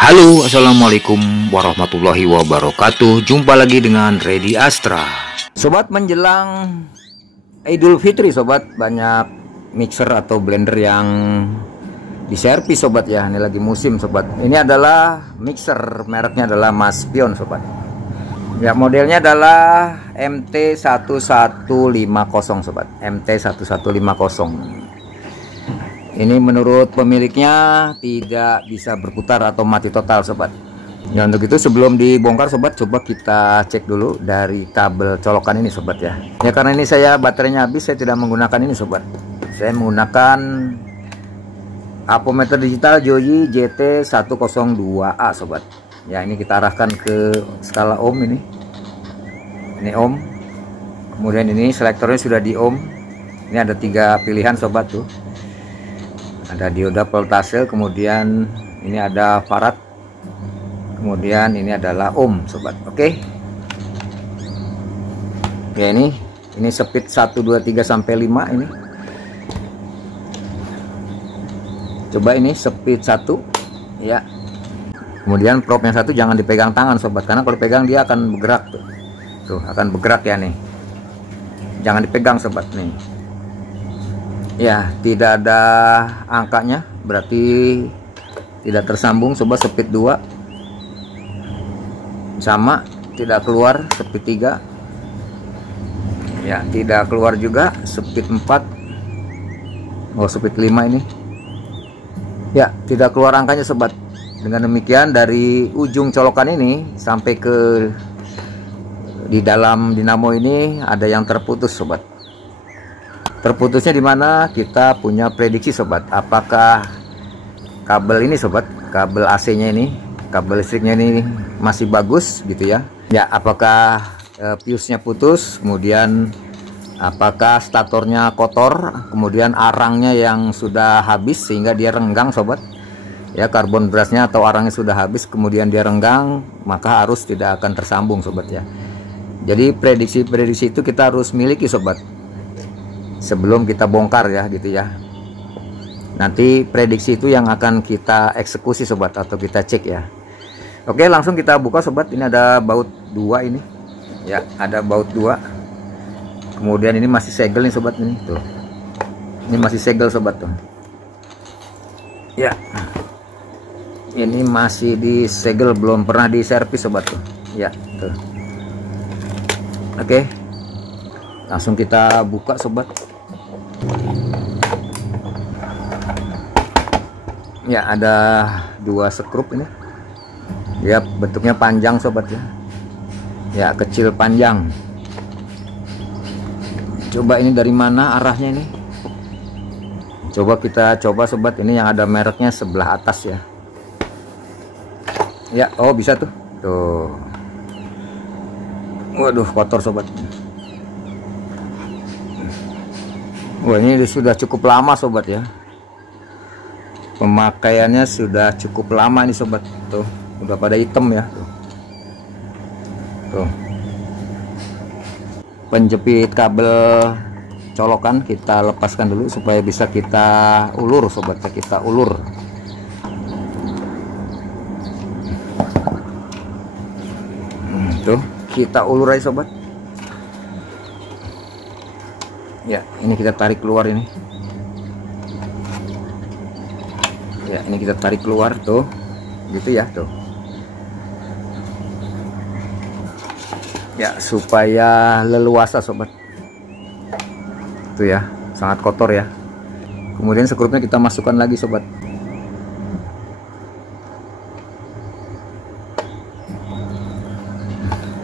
Halo, assalamualaikum warahmatullahi wabarakatuh. Jumpa lagi dengan Reddy Astra. Sobat, menjelang Idul Fitri sobat, banyak mixer atau blender yang diservis sobat ya. Ini lagi musim sobat. Ini adalah mixer, mereknya adalah Maspion sobat. Ya, modelnya adalah MT1150 sobat. MT1150. Ini menurut pemiliknya tidak bisa berputar atau mati total sobat. Ya, untuk itu sebelum dibongkar sobat, coba kita cek dulu dari kabel colokan ini sobat ya. Ya, karena ini saya baterainya habis, saya tidak menggunakan ini sobat. Saya menggunakan apometer digital Joyi JT102A sobat. Ya, ini kita arahkan ke skala ohm ini. Ini ohm. Kemudian ini selektornya sudah di ohm. Ini ada 3 pilihan sobat tuh. Ada dioda voltase, kemudian ini ada farad, kemudian ini adalah ohm sobat. Oke. Oke, ini speed 1 2 3 sampai 5 ini. Coba ini speed 1 ya. Kemudian probe yang 1 jangan dipegang tangan sobat, karena kalau dipegang dia akan bergerak tuh. Tuh, akan bergerak ya nih. Jangan dipegang sobat nih. Ya, tidak ada angkanya, berarti tidak tersambung. Coba speed 2 sama, tidak keluar. Speed 3 ya, tidak keluar juga. Speed 4, oh speed 5 ini ya, tidak keluar angkanya sobat. Dengan demikian dari ujung colokan ini sampai ke di dalam dinamo ini ada yang terputus sobat. Terputusnya di mana kita punya prediksi sobat. Apakah kabel ini sobat, kabel AC-nya ini, kabel listriknya ini masih bagus gitu ya. Ya, apakah fuse-nya putus, kemudian apakah statornya kotor, kemudian arangnya yang sudah habis sehingga dia renggang sobat. Ya, karbon brasnya atau arangnya sudah habis kemudian dia renggang, maka arus tidak akan tersambung sobat ya. Jadi prediksi-prediksi itu kita harus miliki sobat sebelum kita bongkar ya gitu ya. Nanti prediksi itu yang akan kita eksekusi sobat atau kita cek ya. Oke, langsung kita buka sobat. Ini ada baut 2 ini ya, ada baut 2. Kemudian ini masih segel nih sobat, ini tuh, ini masih segel sobat tuh ya. Ini masih disegel, belum pernah diservis sobat tuh ya tuh. Oke, langsung kita buka sobat. Ya, ada 2 skrup ini ya, bentuknya panjang sobat ya. Ya, kecil panjang. Coba ini dari mana arahnya ini, coba kita coba sobat. Ini yang ada mereknya sebelah atas ya. Ya, oh bisa tuh. Waduh, kotor sobat. Wah, ini sudah cukup lama sobat ya. Pemakaiannya sudah cukup lama nih sobat. Tuh, udah pada hitam ya. Tuh. Penjepit kabel colokan kita lepaskan dulu supaya bisa kita ulur sobat. Kita ulur. Tuh, kita ulur aja sobat. Ya, ini kita tarik keluar ini. Ya, ini kita tarik keluar tuh. Gitu ya, tuh. Ya, supaya leluasa sobat. Tuh ya, sangat kotor ya. Kemudian skrupnya kita masukkan lagi sobat.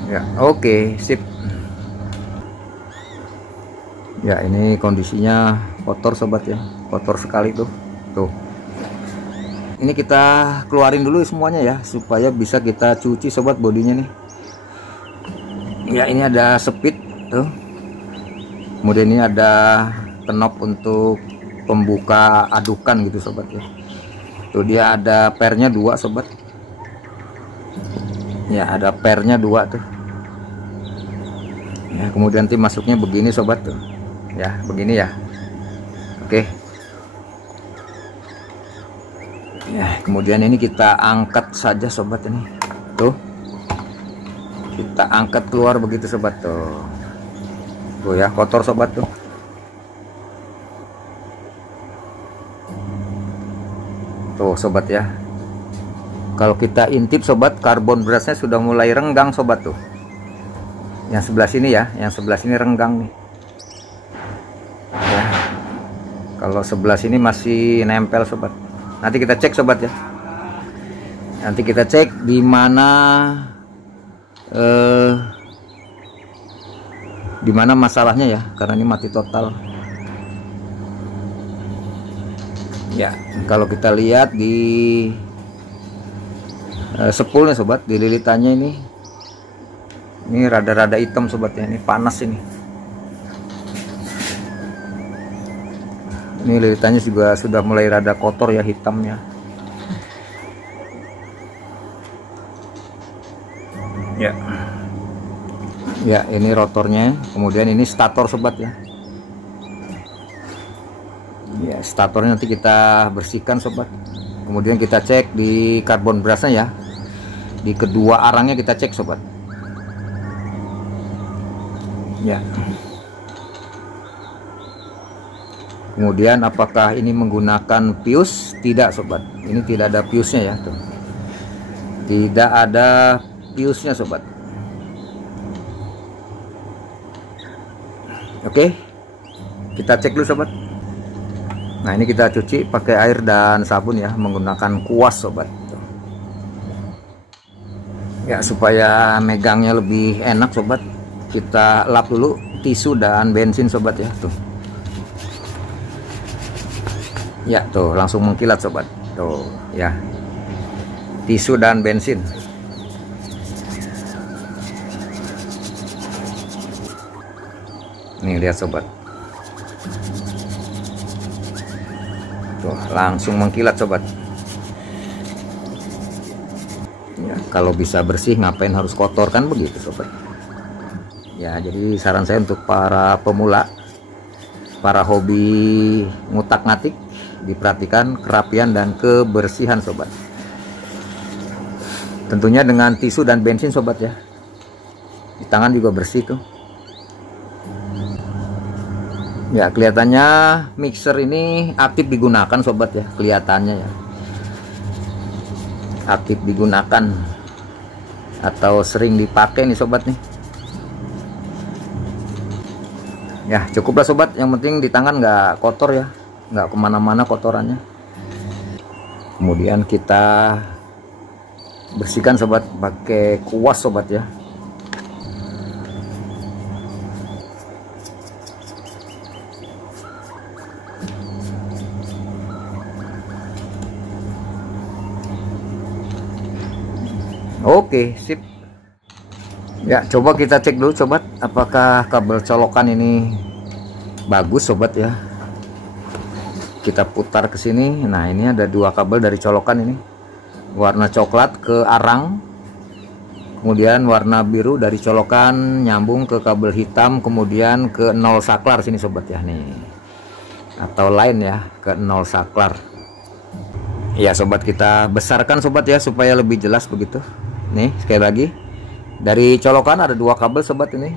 Ya, oke, sip. Ya, ini kondisinya kotor sobat ya, kotor sekali tuh. Tuh. Ini kita keluarin dulu semuanya ya, supaya bisa kita cuci sobat bodinya nih. Ya, ini ada speed tuh. Kemudian ini ada knob untuk pembuka adukan gitu sobat ya. Tuh, dia ada pernya 2 sobat. Ya, ada pernya 2 tuh. Ya, kemudian nanti masuknya begini sobat tuh. Ya, begini ya. Oke. Ya, kemudian ini kita angkat saja sobat ini. Tuh. Kita angkat keluar begitu sobat tuh. Tuh ya, kotor sobat tuh. Tuh sobat ya. Kalau kita intip sobat, karbon berasnya sudah mulai renggang sobat tuh. Yang sebelah sini ya, yang sebelah sini renggang nih. Ya. Kalau sebelah sini masih nempel sobat. Nanti kita cek sobat ya. Nanti kita cek di mana masalahnya ya, karena ini mati total. Ya, kalau kita lihat di sepulnya sobat, di lilitannya ini rada-rada hitam sobat ya, ini panas ini. Ini lilitannya juga sudah mulai rada kotor ya, hitamnya. Ya. Ya, ini rotornya, kemudian ini stator sobat ya. Ya, statornya nanti kita bersihkan sobat. Kemudian kita cek di karbon berasnya ya. Di kedua arangnya kita cek sobat. Ya. Kemudian apakah ini menggunakan fuse? Tidak sobat, ini tidak ada fuse-nya ya tuh. Tidak ada fuse-nya sobat. Oke, kita cek dulu sobat. Nah, ini kita cuci pakai air dan sabun ya, menggunakan kuas sobat. Ya, supaya megangnya lebih enak sobat, kita lap dulu tisu dan bensin sobat ya tuh. Ya tuh, langsung mengkilat sobat. Tuh ya, tisu dan bensin. Nih lihat sobat. Tuh, langsung mengkilat sobat. Ya, kalau bisa bersih ngapain harus kotor, kan begitu sobat. Ya, jadi saran saya untuk para pemula, para hobi ngutak-ngatik, diperhatikan kerapian dan kebersihan sobat. Tentunya dengan tisu dan bensin sobat ya. Di tangan juga bersih tuh. Ya, kelihatannya mixer ini aktif digunakan sobat ya, kelihatannya ya. Aktif digunakan atau sering dipakai nih sobat nih. Ya, cukuplah sobat, yang penting di tangan nggak kotor ya, nggak kemana-mana kotorannya. Kemudian kita bersihkan sobat pakai kuas sobat ya. Oke, sip. Ya, coba kita cek dulu sobat, apakah kabel colokan ini bagus sobat ya. Kita putar ke sini. Nah, ini ada dua kabel dari colokan ini. Warna coklat ke arang. Kemudian warna biru dari colokan nyambung ke kabel hitam, kemudian ke 0 saklar sini sobat ya nih. Atau lain ya, ke 0 saklar. Ya sobat, kita besarkan sobat ya supaya lebih jelas begitu. Nih, sekali lagi. Dari colokan ada dua kabel sobat ini.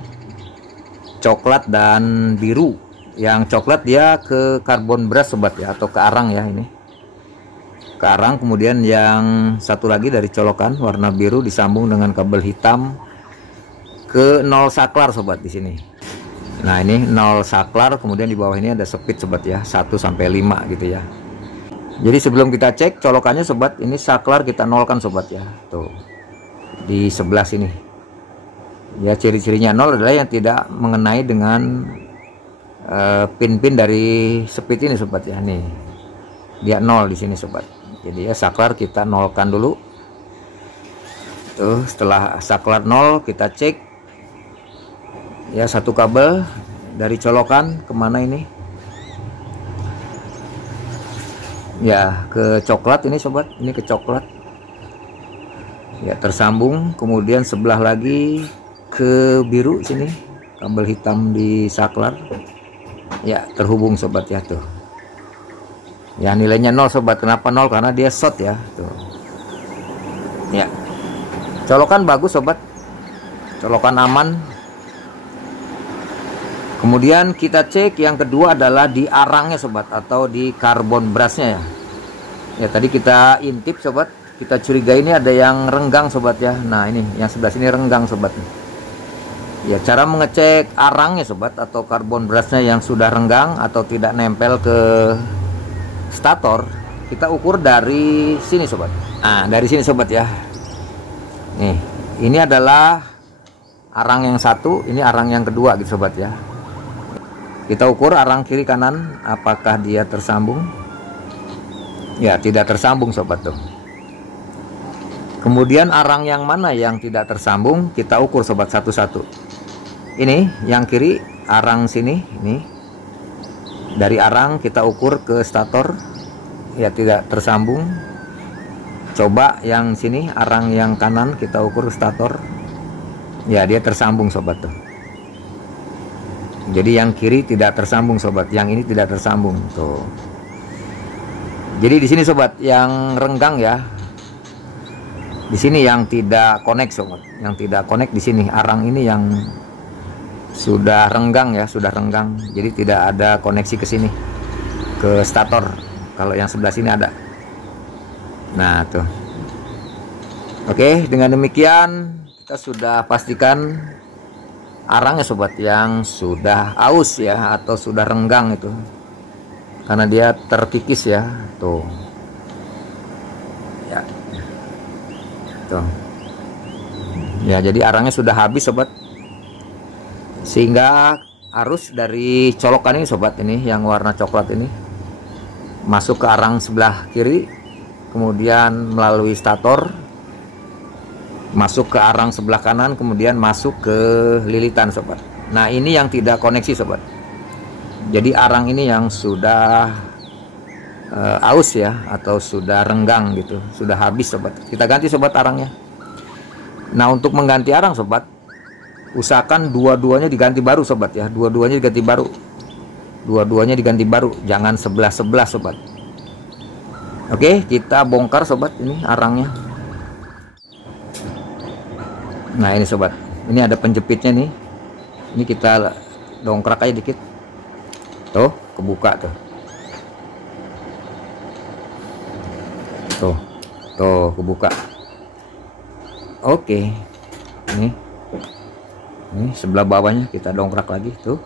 Coklat dan biru. Yang coklat dia ke karbon beras sobat ya, atau ke arang ya ini. Ke arang, kemudian yang satu lagi dari colokan warna biru disambung dengan kabel hitam ke 0 saklar sobat di sini. Nah, ini 0 saklar, kemudian di bawah ini ada speed sobat ya, 1 sampai 5 gitu ya. Jadi sebelum kita cek colokannya sobat, ini saklar kita nolkan sobat ya. Tuh. Di sebelah sini. Ya, ciri-cirinya 0 adalah yang tidak mengenai dengan pin-pin dari speed ini sobat ya. Nih. Dia 0 di sini sobat. Jadi ya, saklar kita nolkan dulu. Tuh, setelah saklar 0 kita cek ya, satu kabel dari colokan kemana ini ya, ke coklat ini sobat, ini ke coklat ya, tersambung. Kemudian sebelah lagi ke biru sini, kabel hitam di saklar ya, terhubung sobat ya tuh Ya, nilainya 0 sobat. Kenapa 0? Karena dia short ya. Tuh. Ya. Colokan bagus sobat. Colokan aman. Kemudian kita cek yang kedua adalah di arangnya sobat, atau di karbon brusnya ya. Ya, tadi kita intip sobat. Kita curiga ini ada yang renggang sobat ya. Nah, ini yang sebelah sini renggang sobat. Ya, cara mengecek arangnya sobat, atau karbon brusnya yang sudah renggang atau tidak nempel ke stator, kita ukur dari sini sobat. Nah, dari sini sobat ya. Nih, ini adalah arang yang satu, ini arang yang kedua gitu sobat ya. Kita ukur arang kiri kanan apakah dia tersambung. Ya, tidak tersambung sobat tuh. Kemudian arang yang mana yang tidak tersambung, kita ukur sobat satu-satu. Ini yang kiri, arang sini, ini. Dari arang kita ukur ke stator, ya tidak tersambung. Coba yang sini, arang yang kanan kita ukur ke stator. Ya, dia tersambung sobat tuh. Jadi yang kiri tidak tersambung sobat, yang ini tidak tersambung tuh. Jadi di sini sobat yang renggang ya. Di sini yang tidak connect sobat, yang tidak connect di sini arang ini yang sudah renggang ya, sudah renggang. Jadi tidak ada koneksi ke sini, ke stator. Kalau yang sebelah sini ada. Nah tuh. Oke, dengan demikian kita sudah pastikan arangnya sobat yang sudah aus ya, atau sudah renggang itu, karena dia terkikis ya tuh. Ya. Tuh. Ya, jadi arangnya sudah habis sobat, sehingga arus dari colokan ini sobat, ini yang warna coklat ini masuk ke arang sebelah kiri, kemudian melalui stator masuk ke arang sebelah kanan, kemudian masuk ke lilitan sobat. Nah, ini yang tidak koneksi sobat. Jadi arang ini yang sudah aus ya, atau sudah renggang gitu, sudah habis sobat. Kita ganti sobat arangnya. Nah, untuk mengganti arang sobat, usahakan dua-duanya diganti baru sobat ya. Dua-duanya diganti baru. Dua-duanya diganti baru, jangan sebelah-sebelah sobat. Oke, kita bongkar sobat ini arangnya. Nah, ini sobat, ini ada penjepitnya nih. Ini kita dongkrak aja dikit. Tuh, kebuka tuh. Tuh kebuka. Oke, ini sebelah bawahnya kita dongkrak lagi tuh.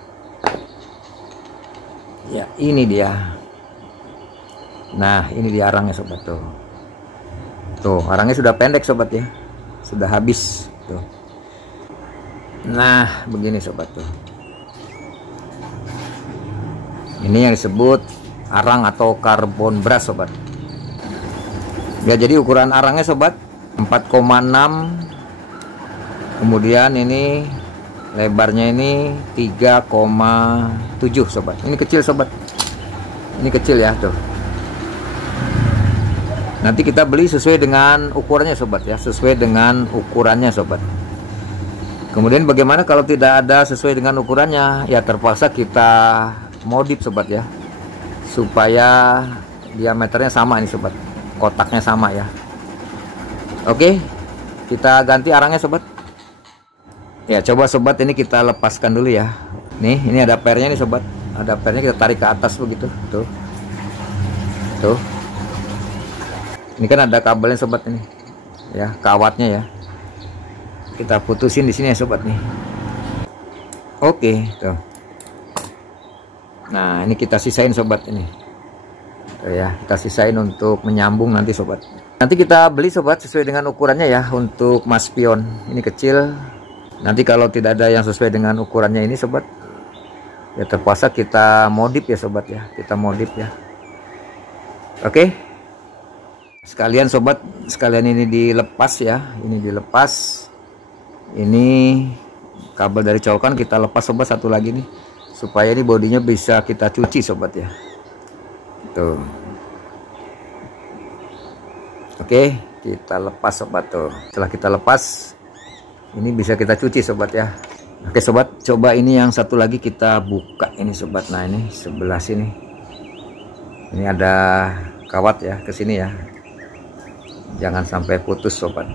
Ya, ini dia. Nah, ini dia arangnya sobat tuh. Tuh, arangnya sudah pendek sobat ya, sudah habis tuh. Nah, begini sobat tuh. Ini yang disebut arang atau karbon brush sobat. Ya, jadi ukuran arangnya sobat 4,6. Kemudian ini lebarnya ini 3,7 sobat. Ini kecil sobat. Ini kecil ya tuh. Nanti kita beli sesuai dengan ukurannya sobat ya, sesuai dengan ukurannya sobat. Kemudian bagaimana kalau tidak ada sesuai dengan ukurannya? Ya terpaksa kita modif sobat ya, supaya diameternya sama ini sobat, kotaknya sama ya. Oke, kita ganti arangnya sobat. Ya, coba sobat ini kita lepaskan dulu ya. Nih, ini ada pernya nih sobat, ada pernya, kita tarik ke atas begitu tuh. Tuh, ini kan ada kabelnya sobat ini ya, kawatnya ya, kita putusin di sini ya sobat nih. Oke tuh. Nah, ini kita sisain sobat ini tuh ya, kita sisain untuk menyambung nanti sobat. Nanti kita beli sobat sesuai dengan ukurannya ya. Untuk mas pion ini kecil, nanti kalau tidak ada yang sesuai dengan ukurannya ini sobat, ya terpaksa kita modif ya sobat ya, kita modif ya. Oke, sekalian sobat, sekalian ini dilepas ya, ini dilepas. Ini kabel dari colokan kita lepas sobat, satu lagi nih, supaya ini bodinya bisa kita cuci sobat ya. Tuh. Oke, kita lepas sobat tuh. Setelah kita lepas, ini bisa kita cuci sobat ya. Oke sobat, coba ini yang satu lagi kita buka ini sobat. Nah, ini sebelah sini. Ini ada kawat ya ke sini ya, jangan sampai putus sobat.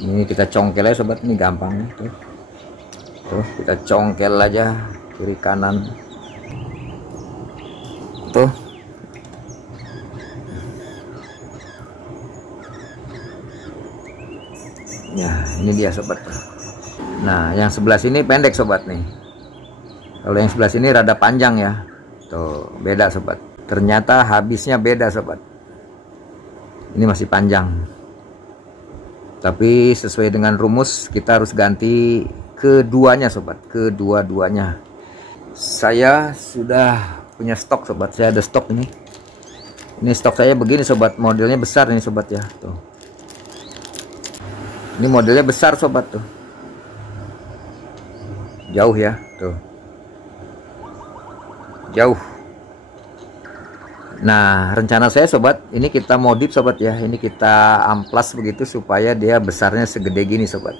Ini kita congkel aja sobat, ini gampang tuh kita congkel aja kiri kanan tuh. Ya ini dia sobat. Nah yang sebelah sini pendek sobat nih, kalau yang sebelah sini rada panjang ya, tuh beda sobat. Ternyata habisnya beda sobat. Ini masih panjang, tapi sesuai dengan rumus kita harus ganti keduanya sobat, kedua-duanya. Saya sudah punya stok sobat, saya ada stok ini. Ini stok saya begini sobat, modelnya besar ini sobat ya. Tuh. Ini modelnya besar sobat tuh. Jauh ya, tuh. Jauh. Nah rencana saya sobat, ini kita modif sobat ya, ini kita amplas begitu supaya dia besarnya segede gini sobat.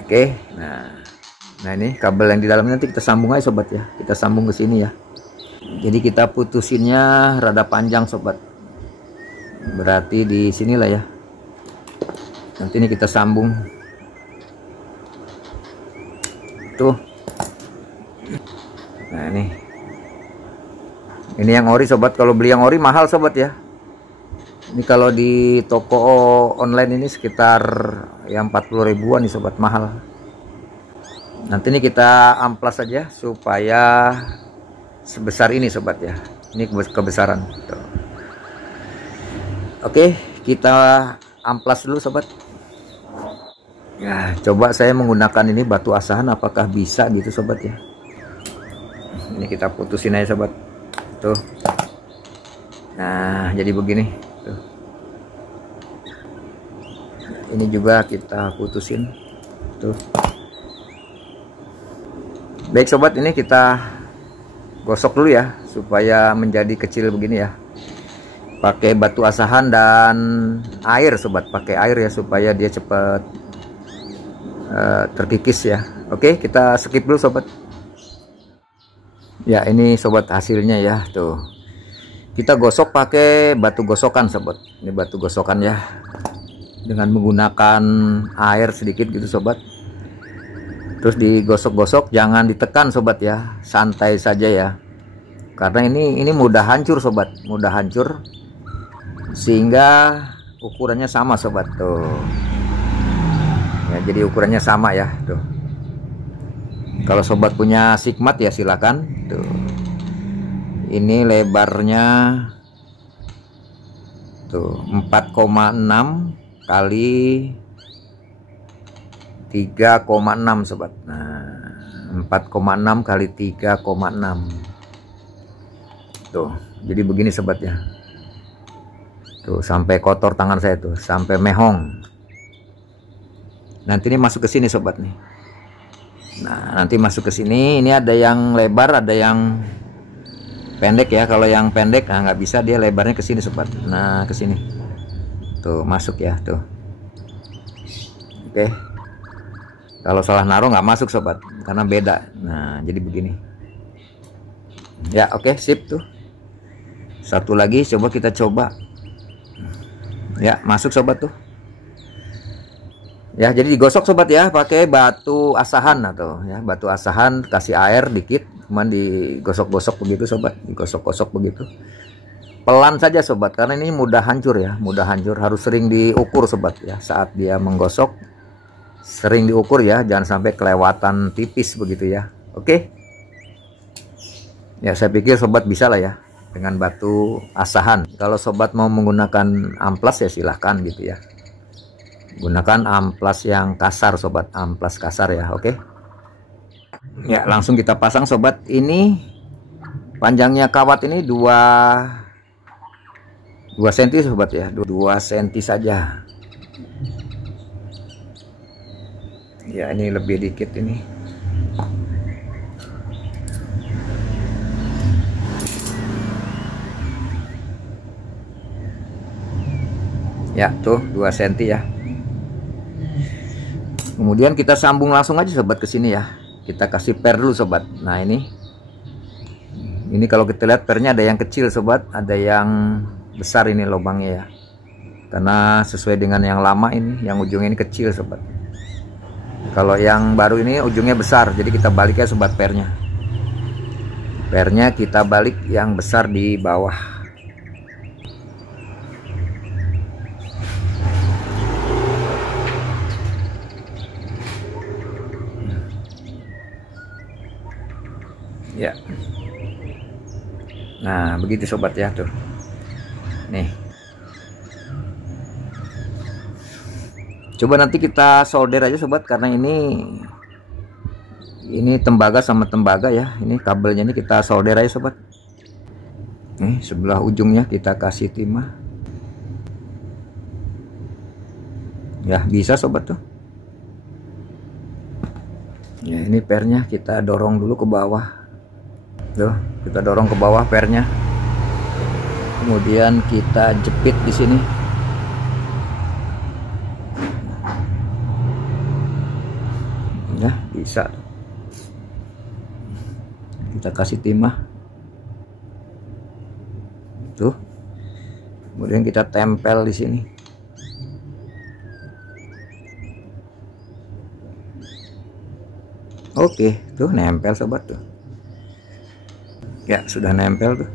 Oke, nah ini kabel yang di dalamnya nanti kita sambung aja sobat ya, kita sambung ke sini ya. Jadi kita putusinnya rada panjang sobat, berarti di sinilah ya. Nanti ini kita sambung tuh. Nah ini yang ori sobat, kalau beli yang ori mahal sobat ya. Ini kalau di toko online ini sekitar ya 40 ribuan nih sobat, mahal. Nanti ini kita amplas saja supaya sebesar ini sobat ya. Ini kebesaran. Tuh. Oke, kita amplas dulu sobat. Ya, coba saya menggunakan ini batu asahan, apakah bisa gitu sobat ya. Ini kita putusin aja sobat. Tuh. Nah jadi begini tuh. Ini juga kita putusin tuh. Baik sobat, ini kita gosok dulu ya supaya menjadi kecil begini ya, pakai batu asahan dan air sobat, pakai air ya supaya dia cepat terkikis ya. Oke, kita skip dulu sobat. Ya ini sobat hasilnya ya tuh. Kita gosok pakai batu gosokan sobat. Ini batu gosokan ya, dengan menggunakan air sedikit gitu sobat. Terus digosok-gosok, jangan ditekan sobat ya, santai saja ya. Karena ini mudah hancur sobat, mudah hancur. Sehingga ukurannya sama sobat tuh. Ya, jadi ukurannya sama ya tuh. Kalau sobat punya Sigmat ya silakan tuh. Ini lebarnya tuh 4,6 kali 3,6 sobat. Nah 4,6 kali 3,6 tuh. Jadi begini sobat ya. Tuh sampai kotor tangan saya tuh, sampai mehong. Nanti ini masuk ke sini sobat nih. Nah nanti masuk ke sini, ini ada yang lebar, ada yang pendek ya. Kalau yang pendek nah nggak bisa, dia lebarnya ke sini sobat. Nah ke sini tuh masuk ya tuh. Oke, kalau salah naruh nggak masuk sobat, karena beda. Nah jadi begini ya. Oke sip tuh. Satu lagi coba kita coba ya, masuk sobat tuh. Ya jadi digosok sobat ya, pakai batu asahan atau ya batu asahan, kasih air dikit, cuman digosok-gosok begitu sobat, digosok-gosok begitu. Pelan saja sobat, karena ini mudah hancur ya, mudah hancur. Harus sering diukur sobat ya, saat dia menggosok sering diukur ya, jangan sampai kelewatan tipis begitu ya. Oke. Ya saya pikir sobat bisa lah ya dengan batu asahan. Kalau sobat mau menggunakan amplas ya silahkan gitu ya. Gunakan amplas yang kasar sobat, amplas kasar ya. Oke. Ya langsung kita pasang sobat. Ini panjangnya kawat ini 2 cm sobat ya, 2 cm saja ya. Ini lebih dikit ini. Ya tuh 2 cm ya. Kemudian kita sambung langsung aja sobat ke sini ya. Kita kasih per dulu sobat. Nah ini Ini kalau kita lihat pernya ada yang kecil sobat, ada yang besar ini lubangnya ya. Karena sesuai dengan yang lama ini, yang ujungnya ini kecil sobat. Kalau yang baru ini ujungnya besar, jadi kita balik ya sobat pernya. Pernya kita balik yang besar di bawah. Ya. Nah, begitu sobat ya tuh. Nih. Coba nanti kita solder aja sobat, karena ini tembaga sama tembaga ya. Ini kabelnya ini kita solder aja sobat. Nih, sebelah ujungnya kita kasih timah. Ya, bisa sobat tuh. Ya, ini pernya kita dorong dulu ke bawah. Tuh, kita dorong ke bawah pernya. Kemudian kita jepit di sini. Ya, bisa. Kita kasih timah. Tuh. Kemudian kita tempel di sini. Oke, tuh nempel sobat tuh. Ya, sudah nempel tuh.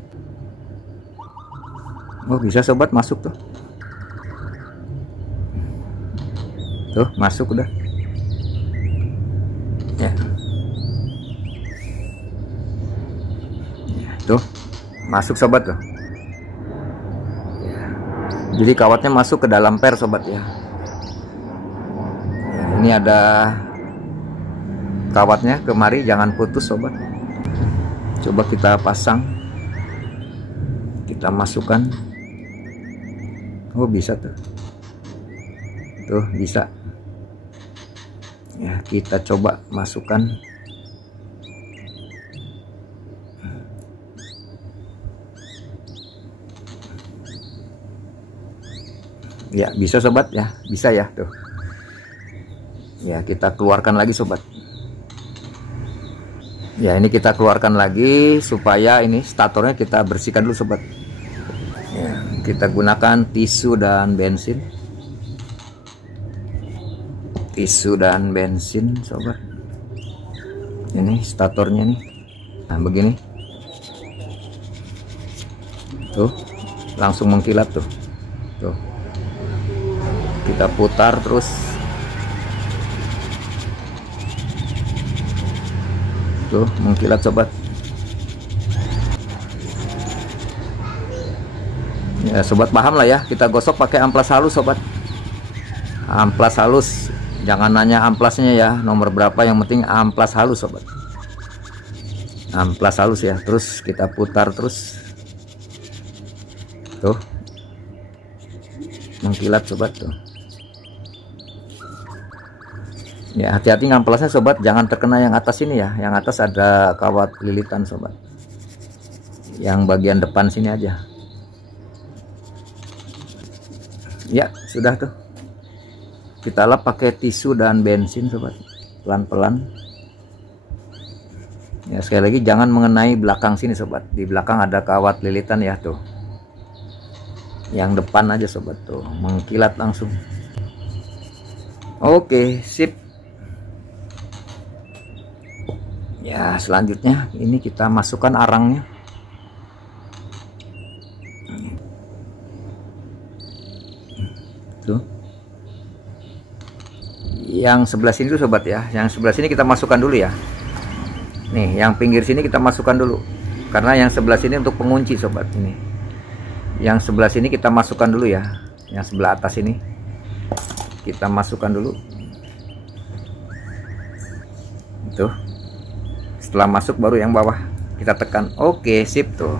Oh, bisa sobat masuk tuh. Tuh, masuk udah. Ya. Ya, tuh. Masuk sobat tuh. Ya. Jadi kawatnya masuk ke dalam per sobat ya. Ya, ini ada kawatnya, kemari jangan putus sobat. Coba kita pasang, kita masukkan. Oh, bisa tuh. Tuh, bisa. Ya, kita coba masukkan. Ya, bisa sobat ya, bisa ya tuh. Ya, kita keluarkan lagi sobat. Ya, ini kita keluarkan lagi supaya ini statornya kita bersihkan dulu sobat. Ya, kita gunakan tisu dan bensin. Tisu dan bensin sobat. Ini statornya nih. Nah, begini. Tuh, langsung mengkilat tuh. Tuh. Kita putar terus. Tuh, mengkilat sobat. Ya, sobat paham lah ya, kita gosok pakai amplas halus sobat. Amplas halus, jangan nanya amplasnya ya nomor berapa, yang penting amplas halus sobat. Amplas halus ya, terus kita putar terus. Tuh, mengkilat sobat tuh. Ya, hati-hati ngamplasnya sobat, jangan terkena yang atas ini ya. Yang atas ada kawat lilitan sobat. Yang bagian depan sini aja. Ya, sudah tuh. Kita lap pakai tisu dan bensin sobat. Pelan-pelan. Ya, sekali lagi jangan mengenai belakang sini sobat. Di belakang ada kawat lilitan ya tuh. Yang depan aja sobat tuh, mengkilat langsung. Oke, sip. Ya, selanjutnya ini kita masukkan arangnya. Tuh. Yang sebelah sini tuh sobat ya. Yang sebelah sini kita masukkan dulu ya. Nih, yang pinggir sini kita masukkan dulu. Karena yang sebelah sini untuk pengunci sobat ini. Yang sebelah sini kita masukkan dulu ya. Yang sebelah atas ini kita masukkan dulu. Tuh. Setelah masuk baru yang bawah kita tekan. Oke, sip tuh.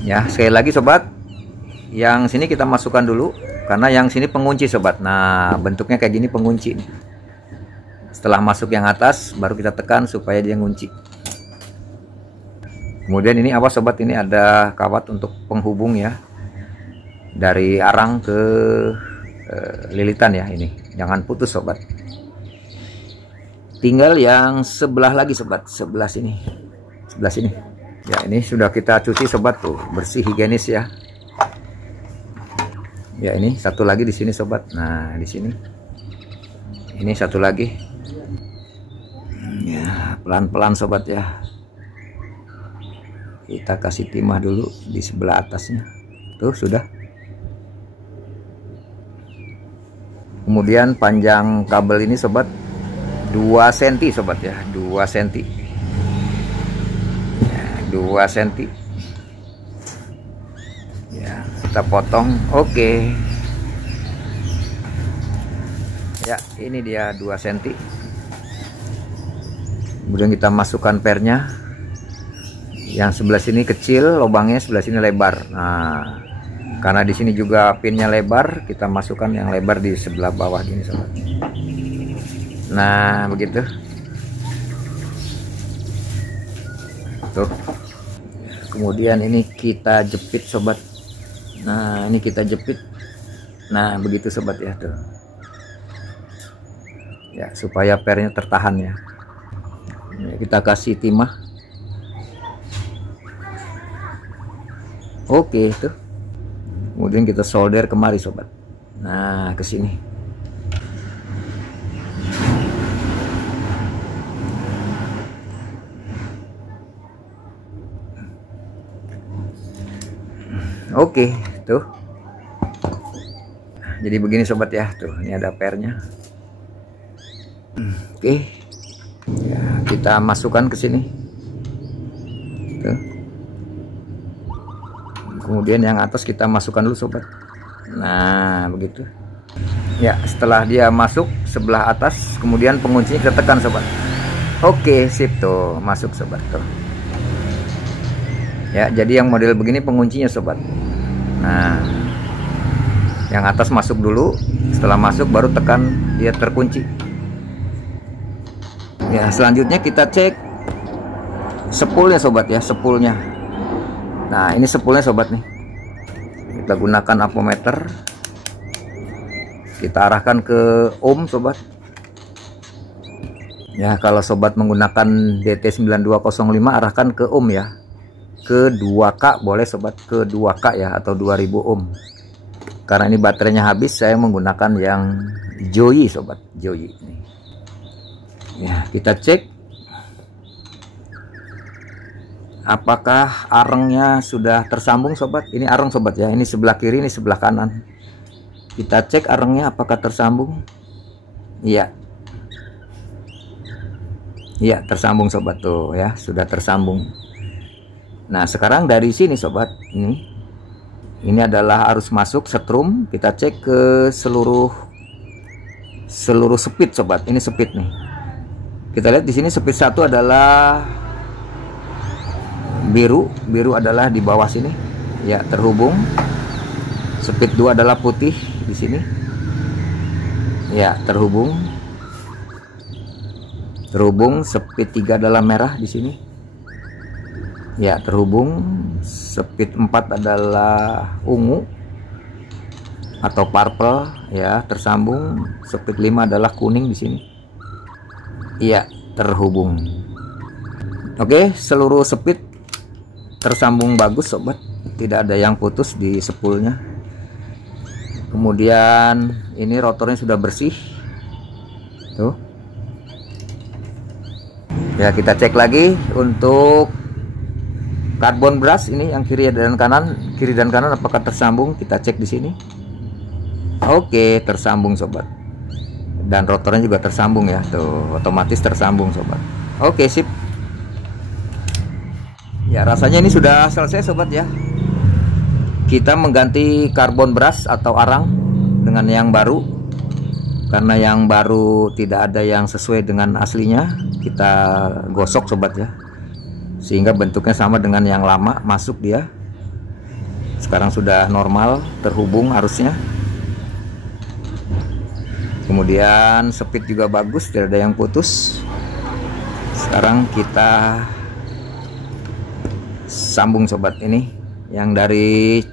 Ya, sekali lagi sobat, yang sini kita masukkan dulu karena yang sini pengunci sobat. Nah, bentuknya kayak gini pengunci. Setelah masuk yang atas baru kita tekan supaya dia ngunci. Kemudian ini awas sobat, ini ada kawat untuk penghubung ya, dari arang ke lilitan ya. Ini jangan putus sobat. tinggal yang sebelah lagi sobat, sebelah sini, sebelah sini. Ya, ini sudah kita cuci sobat, tuh bersih, higienis ya. Ya, ini satu lagi di sini sobat. Nah, di sini ini satu lagi ya, pelan-pelan sobat ya. Kita kasih timah dulu di sebelah atasnya, tuh sudah. Kemudian panjang kabel ini sobat 2 cm sobat ya, 2 cm ya, 2 cm ya, kita potong. Oke ya, ini dia 2 cm. Kemudian kita masukkan pernya, yang sebelah sini kecil lubangnya, sebelah sini lebar. Nah, karena di sini juga pinnya lebar, kita masukkan yang lebar di sebelah bawah gini sobat. Nah, begitu tuh. Kemudian ini kita jepit sobat. Nah, ini kita jepit. Nah, begitu sobat ya, tuh ya, supaya pernya tertahan ya. Kita kasih timah. Oke, tuh. Kemudian kita solder kemari sobat. Nah, ke sini. Oke, tuh. Jadi begini sobat ya, tuh ini ada pernya. Oke. Ya, kita masukkan ke sini. Tuh. Kemudian yang atas kita masukkan dulu sobat. Nah, begitu. Ya, setelah dia masuk sebelah atas, kemudian penguncinya kita tekan sobat. Oke, sip, tuh masuk sobat tuh. Ya, jadi yang model begini penguncinya sobat. Nah, yang atas masuk dulu, setelah masuk baru tekan dia terkunci. Ya, selanjutnya kita cek spoolnya sobat ya, spoolnya. Nah, ini spoolnya sobat nih. Kita gunakan ampermeter. Kita arahkan ke ohm sobat. Ya, kalau sobat menggunakan DT9205 arahkan ke ohm ya. Ke 2K boleh sobat, ke 2K ya, atau 2000 ohm. Karena ini baterainya habis, saya menggunakan yang Joyi sobat, Joyi nih. Ya, kita cek apakah arengnya sudah tersambung sobat. Ini areng sobat ya, ini sebelah kiri, ini sebelah kanan. Kita cek arengnya apakah tersambung. Iya. Iya, tersambung sobat tuh ya, sudah tersambung. Nah, sekarang dari sini sobat, ini adalah arus masuk setrum. Kita cek ke seluruh speed sobat. Ini speed nih. Kita lihat di sini speed 1 adalah biru adalah di bawah sini. Ya, terhubung. Speed 2 adalah putih di sini. Ya, terhubung. Speed 3 adalah merah di sini. Ya, terhubung. Speed 4 adalah ungu atau purple ya, tersambung. Speed 5 adalah kuning di sini. Iya, terhubung. Oke, seluruh speed tersambung bagus sobat, tidak ada yang putus di spoolnya. Kemudian ini rotornya sudah bersih. Tuh. Ya, kita cek lagi untuk karbon brush ini yang kiri dan kanan apakah tersambung. Kita cek di sini. Oke, tersambung sobat. Dan rotornya juga tersambung ya, tuh otomatis tersambung sobat. Oke, sip. Ya, rasanya ini sudah selesai sobat ya. Kita mengganti karbon brush atau arang dengan yang baru. Karena yang baru tidak ada yang sesuai dengan aslinya, kita gosok sobat ya, sehingga bentuknya sama dengan yang lama. Masuk dia. Sekarang sudah normal, terhubung arusnya. Kemudian speed juga bagus, tidak ada yang putus. Sekarang kita sambung sobat, ini yang dari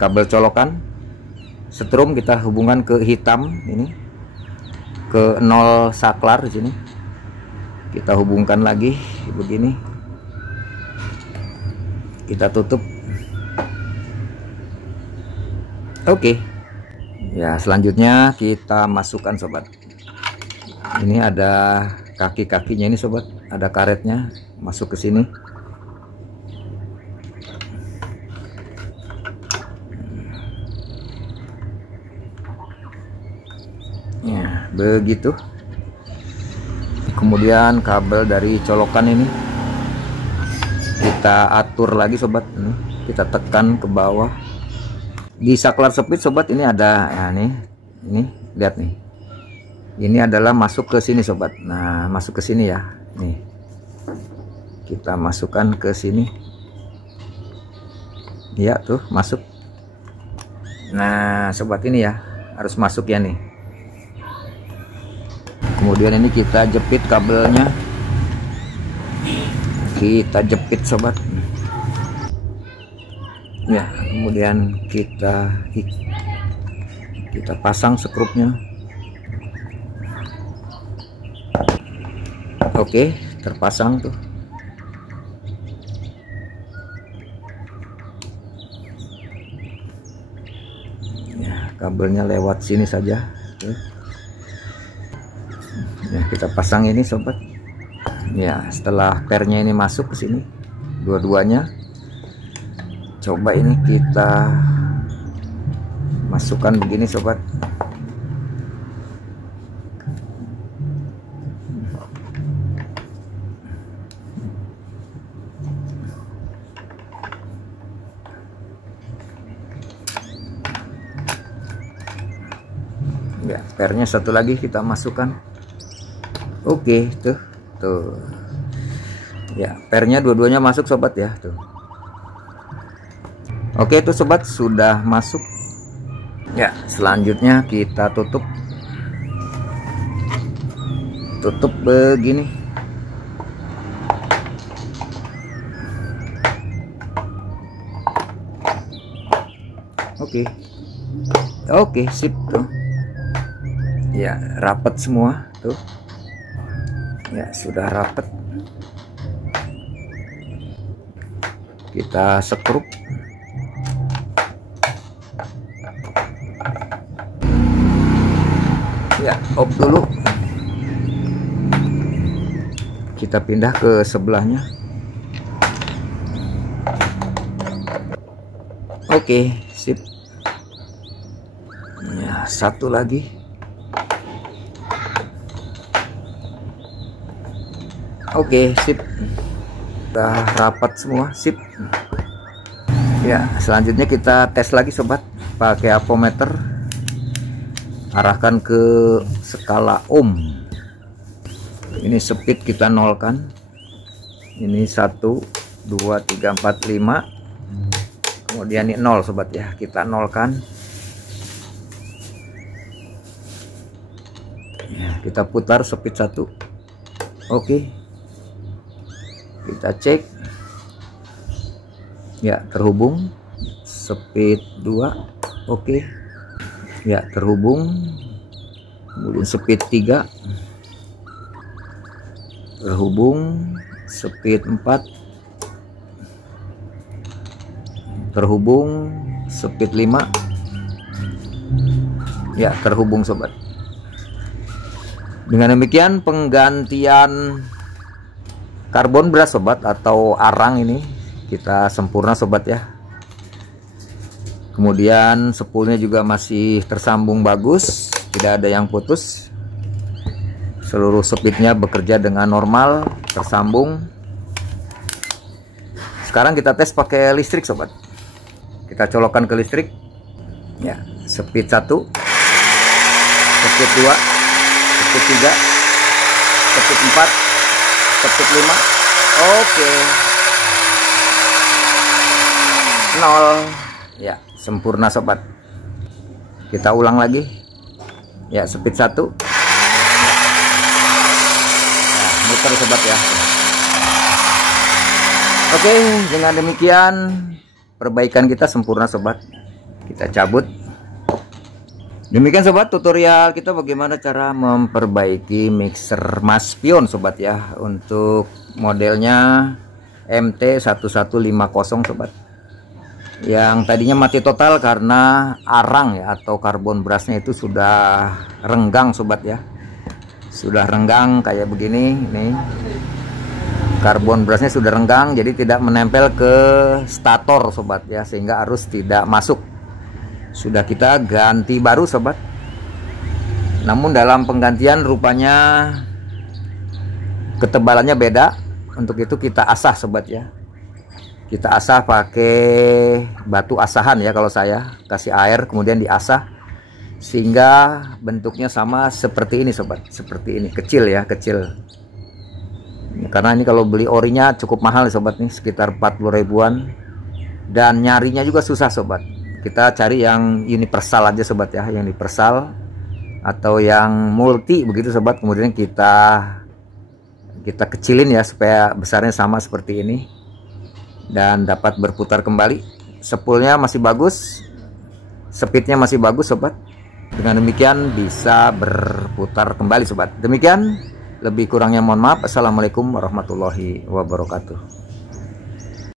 kabel colokan setrum kita hubungkan ke hitam ini, ke 0 saklar di sini. Kita hubungkan lagi begini, kita tutup. Oke. Ya, selanjutnya kita masukkan sobat. Ini ada kaki-kakinya ini sobat, ada karetnya, masuk ke sini. Ya, begitu. Kemudian kabel dari colokan ini kita atur lagi sobat. Kita tekan ke bawah. Di saklar speed sobat ini ada ya, ini lihat nih, ini adalah masuk ke sini sobat. Nah, masuk ke sini ya, nih kita masukkan ke sini ya, tuh masuk. Nah sobat, ini ya harus masuk ya nih. Kemudian ini kita jepit kabelnya, kita jepit sobat ya. Kemudian kita pasang skrupnya. Oke, terpasang tuh. Ya, kabelnya lewat sini saja. Oke. Ya, kita pasang ini sobat. Ya, setelah pernya ini masuk ke sini, dua-duanya. Coba ini kita masukkan begini sobat. Ya, pernya satu lagi kita masukkan. Oke, tuh ya, pernya dua-duanya masuk sobat ya, tuh. Oke, itu sobat sudah masuk ya. Selanjutnya kita tutup begini. Oke, sip tuh ya, rapat semua tuh ya, sudah rapat. Kita skrup. Ya, off dulu. Kita pindah ke sebelahnya. Oke, sip. Ya, satu lagi. Oke, sip. Udah rapat semua, sip. Ya, selanjutnya kita tes lagi sobat, pakai apometer. Arahkan ke skala ohm. Ini speed kita nolkan. Ini 1 2 3 4 5. Kemudian ini 0 sobat ya, kita nolkan. Ya, kita putar speed 1. Oke. Kita cek. Ya, terhubung. Speed 2. Oke. Ya, terhubung. Kemudian speed 3. Terhubung. Speed 4. Terhubung. Speed 5. Ya, terhubung sobat. Dengan demikian penggantian karbon brush sobat atau arang ini kita sempurna sobat ya. Kemudian spoolnya juga masih tersambung bagus, tidak ada yang putus. Seluruh speednya bekerja dengan normal, tersambung. Sekarang kita tes pakai listrik sobat. Kita colokkan ke listrik. Ya, speed 1, speed 2, speed 3, speed 4, speed 5. Oke. 0. Ya, sempurna sobat. Kita ulang lagi. Ya, speed 1. Nah, muter sobat ya. Oke, dengan demikian perbaikan kita sempurna sobat. Kita cabut. Demikian sobat tutorial kita bagaimana cara memperbaiki mixer mas pion sobat ya, untuk modelnya MT1150 sobat, yang tadinya mati total karena arang ya atau karbon brasnya itu sudah renggang sobat ya, sudah renggang kayak begini nih, karbon brasnya sudah renggang jadi tidak menempel ke stator sobat ya, sehingga arus tidak masuk. Sudah kita ganti baru sobat, namun dalam penggantian rupanya ketebalannya beda. Untuk itu kita asah sobat ya, kita asah pakai batu asahan ya, kalau saya kasih air kemudian diasah sehingga bentuknya sama seperti ini sobat, seperti ini, kecil ya, kecil. Karena ini kalau beli orinya cukup mahal sobat nih, sekitar 40 ribuan, dan nyarinya juga susah sobat. Kita cari yang universal aja sobat ya, yang universal atau yang multi begitu sobat. Kemudian kita kecilin ya supaya besarnya sama seperti ini dan dapat berputar kembali. Spoolnya masih bagus, speednya masih bagus sobat. Dengan demikian bisa berputar kembali sobat. Demikian, lebih kurangnya mohon maaf. Assalamualaikum warahmatullahi wabarakatuh.